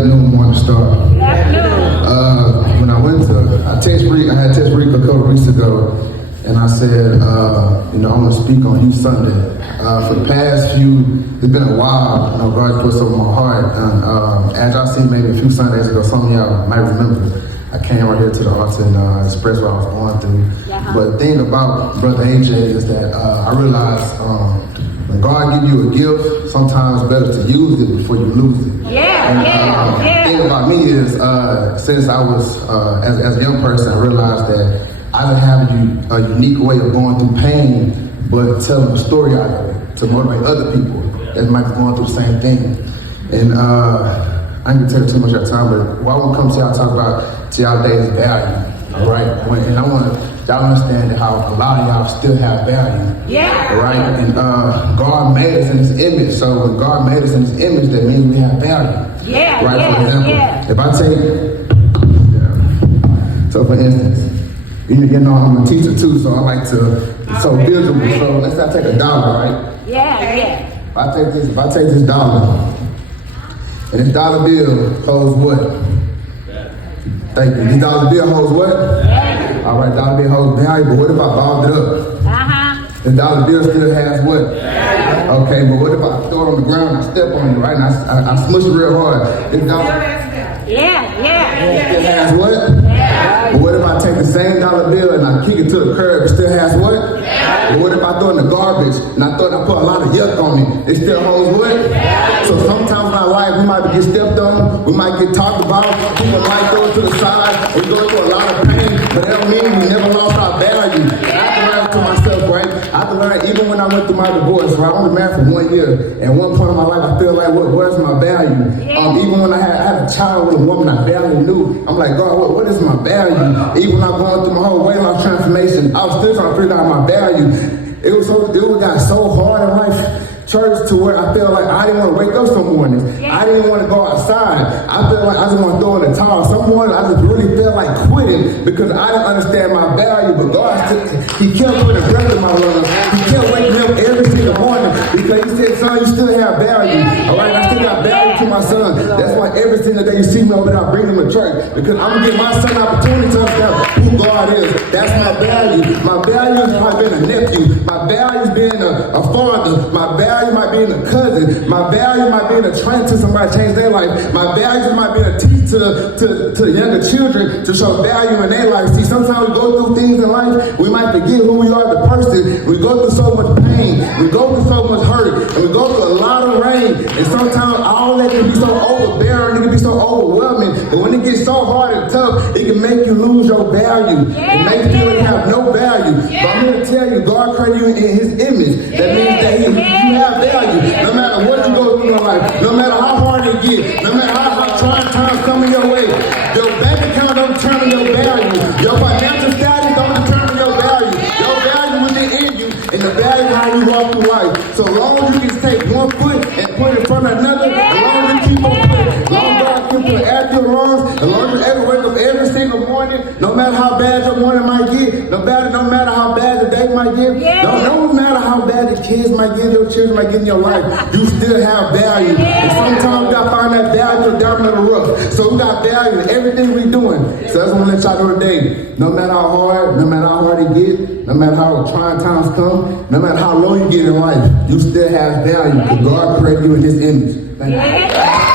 afternoon, morning star. When I went to, I had Test Break a couple weeks ago, and I said, I'm going to speak on Youth Sunday. For the past it's been a while, God put something on my heart. And as y'all seen maybe a few Sundays ago, some of y'all might remember, I came right here to the altar and expressed what I was going through. Yeah. But the thing about Brother AJ is that I realized when God gives you a gift, sometimes it's better to use it before you lose it. The thing about me is, since I was, as a young person, I realized that I didn't have a unique way of going through pain, but telling a story out of it to motivate other people that might be going through the same thing. And I ain't gonna take too much of your time, but what I want to come to y'all talk about to y'all today is value, all right? And I want y'all understand how a lot of y'all still have value, all right? And God made us in His image, so when God made us in His image, that means we have value, right? For example, if I take, so for instance, I'm a teacher too, so I like to so visual. So let's say I take $1, right? If I take this dollar. And this dollar bill holds what? Thank you. This dollar bill holds what? All right, dollar bill holds value, but what if I balled it up? The dollar bill still has what? Okay, but what if I throw it on the ground and I step on it, right? And I smush it real hard. This dollar still has what? But what if I take the same dollar bill and I kick it to the curb, it still has what? But what if I throw it in the garbage and I put a lot of yuck on it still holds what? So sometimes in our life we might get stepped on, we might get talked about, people might throw it to the side, we go through a lot of pain, but that don't mean we never lost our value. I have to learn to myself, right? I have to learn, even when I went through my divorce, right? I was married for 1 year, and at one point in my life I feel like, where's my value? Even when I had a child with a woman I barely knew, I'm like, God, what is my value? Even when I'm going through my whole weight loss transformation, I was still trying to figure out my value. It got so hard in life, church, to where I felt like I didn't want to wake up some mornings. I didn't want to go outside. I felt like I just want to throw in the towel. Some mornings I just really felt like quitting because I didn't understand my value. But God, He kept putting breath in my lungs. He kept waking up every single morning because He said, son, you still have value. All right, I still got value to my son. That's why every single day you see me over there, I bring him to church because I'm going to give my son an opportunity to understand who God is. That's my value. My value is probably being a nephew. My value is being a father. My value might be in a cousin. My value might be in a train to somebody change their life. My value might be a teach to younger children to show value in their life. See, sometimes we go through things in life, we might forget who we are as a person. We go through so much pain, we go through so much hurt, and we go through a lot of rain. And sometimes all that can be so overbearing, it can be so overwhelming. And when it gets so hard and tough, it can make you lose your value. It makes you feel like you have no value. But I'm here to tell you, God created you in His image. That means that you have value. No matter what you go through in life, no matter how hard it gets, no matter how trying times coming your way, your bank account don't determine your value. Your financial status don't determine your value. Your value within you, and the value of how you walk through life. So long as you can take one foot and put it in front of another, as long as you keep on putting, as long as God keeps putting air to your lungs, as long as you ever wake up every single morning, no matter how bad your morning might get, no matter how bad the day might get, no matter how bad the kids might get, your children might get in your life, you still have value. And sometimes we gotta find that value down in the rough. So we got value in everything we doing. So that's what I want to let y'all know today. No matter how hard it gets, no matter how trying times come, no matter how low you get in life, you still have value because God created you in His image. Thank you.